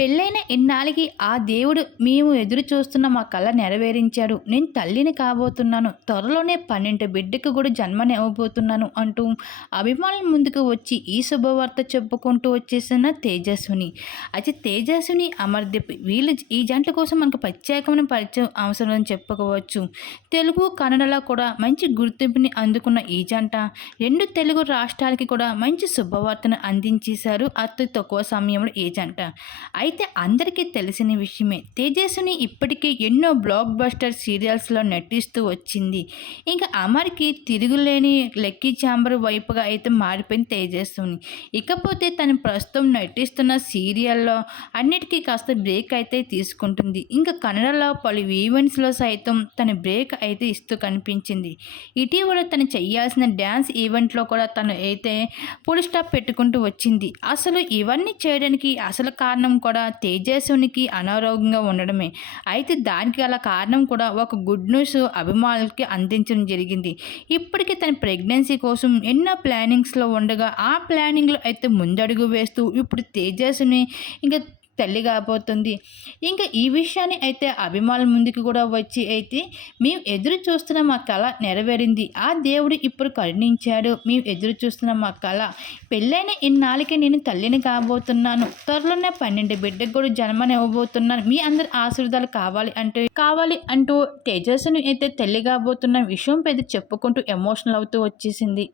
పెళ్ళైన ఇన్నాళ్ళకి ఆ దేవుడు మేము ఎదురు చూస్తున్న మా కల నెరవేరించాడు. నేను తల్లిని కాబోతున్నాను. త్వరలోనే 12 బిడ్డకు కూడా జన్మనివ్వబోతున్నాను అంటూ అభిమానుల ముందుకు వచ్చి ఈ శుభవార్త చెప్పుకుంటూ వచ్చేసిన తేజస్విని. అయితే తేజస్విని, అమర్దీప్ వీళ్ళు ఈ జంట కోసం మనకు ప్రత్యేకమైన పరిచయం అవసరం అని చెప్పుకోవచ్చు. తెలుగు, కన్నడలో కూడా మంచి గుర్తింపుని అందుకున్న ఈ జంట 2 తెలుగు రాష్ట్రాలకి కూడా మంచి శుభవార్తను అందించేశారు అతి తక్కువ సమయంలో ఈ జంట. అయితే అందరికీ తెలిసిన విషయమే, తేజస్విని ఇప్పటికే ఎన్నో బ్లాక్ బస్టర్ సీరియల్స్లో నటిస్తూ వచ్చింది. ఇంకా అమర్కి తిరుగులేని లక్కీ ఛాంబర్ వైపుగా అయితే మారిపోయింది తేజస్విని. ఇకపోతే తను ప్రస్తుతం నటిస్తున్న సీరియల్లో అన్నిటికీ కాస్త బ్రేక్ అయితే తీసుకుంటుంది. ఇంకా కన్నడలో పలు ఈవెంట్స్లో సైతం తన బ్రేక్ అయితే ఇస్తూ కనిపించింది. ఇటీవల తను చేయాల్సిన డ్యాన్స్ ఈవెంట్లో కూడా తను అయితే ఫుల్ స్టాప్ పెట్టుకుంటూ వచ్చింది. అసలు ఇవన్నీ చేయడానికి అసలు కారణం కూడా తేజస్వినికి అనారోగ్యంగా ఉండడమే. అయితే దానికి గల కారణం కూడా ఒక గుడ్ న్యూస్ అభిమానులకి అందించడం జరిగింది. ఇప్పటికీ తన ప్రెగ్నెన్సీ కోసం ఎన్నో ప్లానింగ్స్లో ఉండగా ఆ ప్లానింగ్లో అయితే ముందడుగు వేస్తూ ఇప్పుడు తేజస్విని ఇంకా తల్లి కాబోతుంది. ఇంకా ఈ విషయాన్ని అయితే అభిమానుల ముందుకు కూడా వచ్చి అయితే మేము ఎదురు చూస్తున్న మా కళ నెరవేరింది. ఆ దేవుడు ఇప్పుడు కరుణించాడు. మేము ఎదురు చూస్తున్న మా కళ, పెళ్ళైన ఇన్నాళ్ళకి నేను తల్లిని కాబోతున్నాను. త్వరలోనే 12 బిడ్డకు కూడా జన్మనివ్వబోతున్నాను. మీ అందరి ఆశీర్వాదాలు కావాలి అంటూ తేజస్విని అయితే తల్లి కాబోతున్న విషయం పెద్ద చెప్పుకుంటూ ఎమోషనల్ అవుతూ వచ్చేసింది.